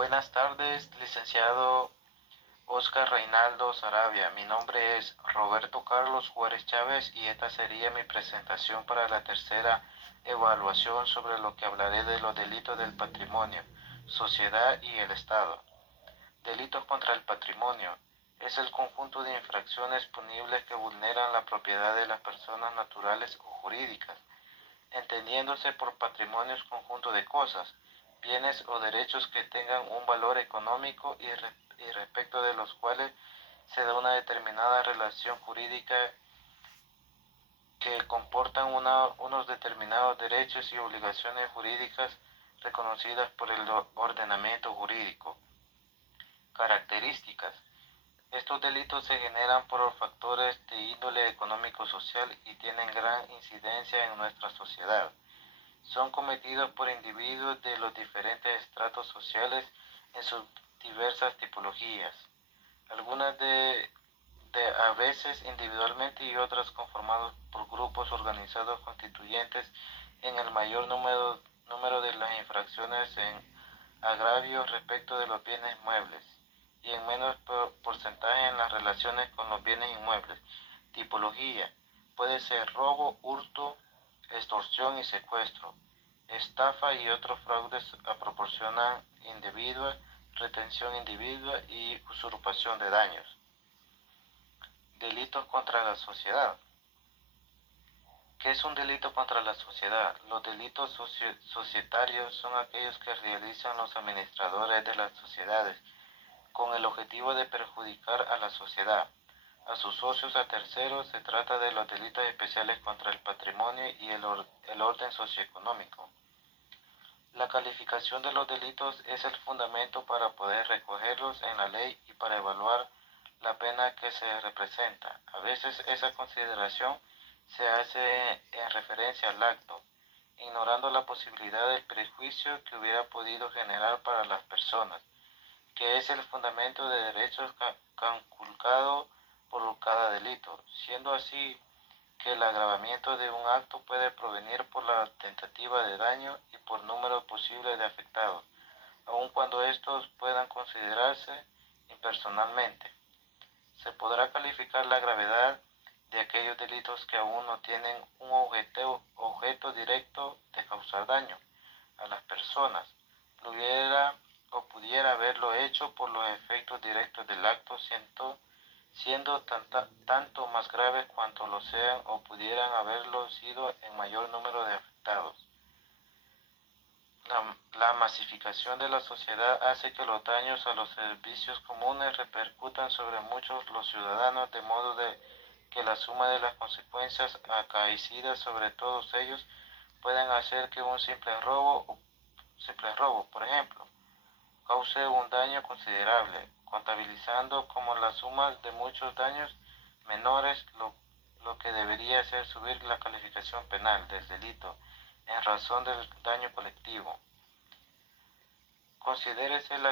Buenas tardes, licenciado Oscar Reinaldo Sarabia. Mi nombre es Roberto Carlos Juárez Chávez y esta sería mi presentación para la tercera evaluación sobre lo que hablaré de los delitos del patrimonio, sociedad y el Estado. Delitos contra el patrimonio es el conjunto de infracciones punibles que vulneran la propiedad de las personas naturales o jurídicas, entendiéndose por patrimonios conjunto de cosas, bienes o derechos que tengan un valor económico y respecto de los cuales se da una determinada relación jurídica que comportan unos determinados derechos y obligaciones jurídicas reconocidas por el ordenamiento jurídico. Características. Estos delitos se generan por factores de índole económico-social y tienen gran incidencia en nuestra sociedad. Son cometidos por individuos de los diferentes estratos sociales en sus diversas tipologías, algunas a veces individualmente y otras conformados por grupos organizados constituyentes en el mayor número de las infracciones en agravios respecto de los bienes muebles y en menos porcentaje en las relaciones con los bienes inmuebles. Tipología: puede ser robo, hurto, extorsión y secuestro, estafa y otros fraudes a proporción indebida, retención indebida y usurpación de daños. Delitos contra la sociedad. ¿Qué es un delito contra la sociedad? Los delitos societarios son aquellos que realizan los administradores de las sociedades con el objetivo de perjudicar a la sociedad, a sus socios, a terceros. Se trata de los delitos especiales contra el patrimonio y el orden socioeconómico. La calificación de los delitos es el fundamento para poder recogerlos en la ley y para evaluar la pena que se representa. A veces esa consideración se hace en referencia al acto, ignorando la posibilidad del prejuicio que hubiera podido generar para las personas, que es el fundamento de derechos conculcado por cada delito, siendo así que el agravamiento de un acto puede provenir por la tentativa de daño y por número posible de afectados, aun cuando estos puedan considerarse impersonalmente. Se podrá calificar la gravedad de aquellos delitos que aún no tienen un objeto directo de causar daño a las personas, pudiera haberlo hecho por los efectos directos del acto, siendo tanto más graves cuanto lo sean o pudieran haberlo sido en mayor número de afectados. La masificación de la sociedad hace que los daños a los servicios comunes repercutan sobre muchos los ciudadanos, de modo que la suma de las consecuencias acaecidas sobre todos ellos pueden hacer que un simple robo, por ejemplo, cause un daño considerable, contabilizando como la suma de muchos daños menores, lo que debería hacer subir la calificación penal del delito en razón del daño colectivo. Considérese la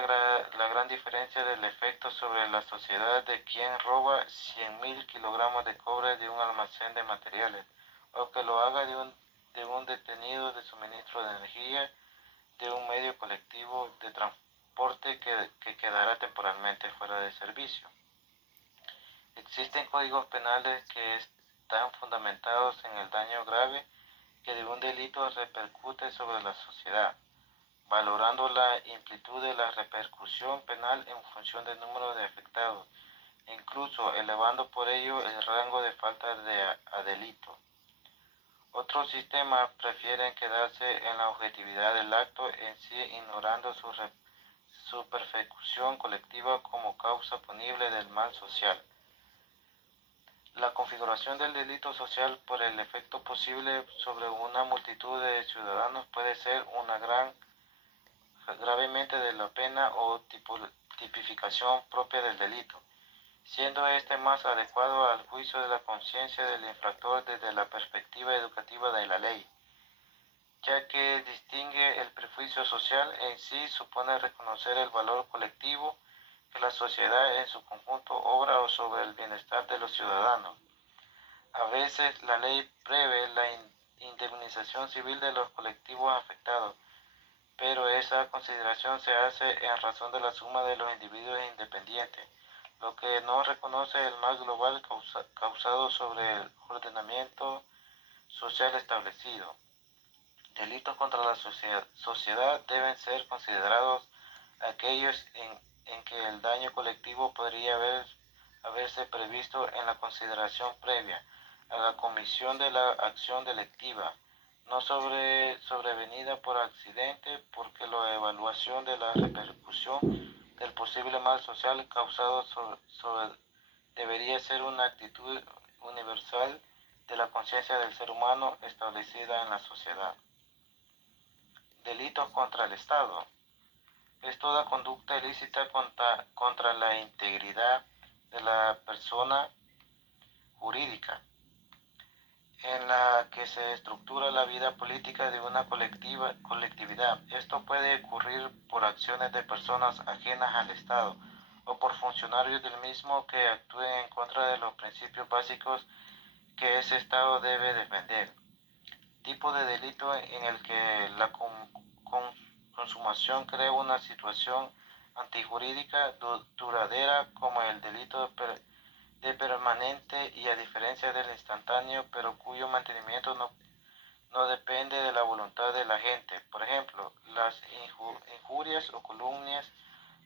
gran diferencia del efecto sobre la sociedad de quien roba 100.000 kilogramos de cobre de un almacén de materiales, o que lo haga de un detenido de suministro de energía de un medio colectivo de transporte que quedará temporalmente fuera de servicio. Existen códigos penales que están fundamentados en el daño grave que de un delito repercute sobre la sociedad, valorando la amplitud de la repercusión penal en función del número de afectados, e incluso elevando por ello el rango de falta a delito. Otros sistemas prefieren quedarse en la objetividad del acto en sí, ignorando su persecución colectiva como causa punible del mal social. La configuración del delito social por el efecto posible sobre una multitud de ciudadanos puede ser gravemente de la pena o tipificación propia del delito, siendo este más adecuado al juicio de la conciencia del infractor desde la perspectiva educativa de la ley, ya que distingue el prejuicio social en sí, supone reconocer el valor colectivo que la sociedad en su conjunto obra sobre el bienestar de los ciudadanos. A veces la ley prevé la indemnización civil de los colectivos afectados, pero esa consideración se hace en razón de la suma de los individuos independientes, lo que no reconoce el mal global causado sobre el ordenamiento social establecido. Delitos contra la sociedad deben ser considerados aquellos en que el daño colectivo podría haberse previsto en la consideración previa a la comisión de la acción delictiva, no sobrevenida por accidente, porque la evaluación de la repercusión del posible mal social causado debería ser una actitud universal de la conciencia del ser humano establecida en la sociedad. Delitos contra el Estado. Es toda conducta ilícita contra la integridad de la persona jurídica, en la que se estructura la vida política de una colectividad. Esto puede ocurrir por acciones de personas ajenas al Estado o por funcionarios del mismo que actúen en contra de los principios básicos que ese Estado debe defender. Tipo de delito en el que la consumación crea una situación antijurídica duradera, como el delito de permanente, y a diferencia del instantáneo, pero cuyo mantenimiento no depende de la voluntad de la gente. Por ejemplo, las injurias o calumnias,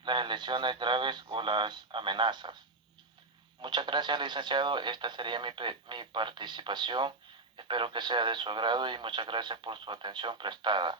las lesiones graves o las amenazas. Muchas gracias, licenciado. Esta sería mi participación. Espero que sea de su agrado y muchas gracias por su atención prestada.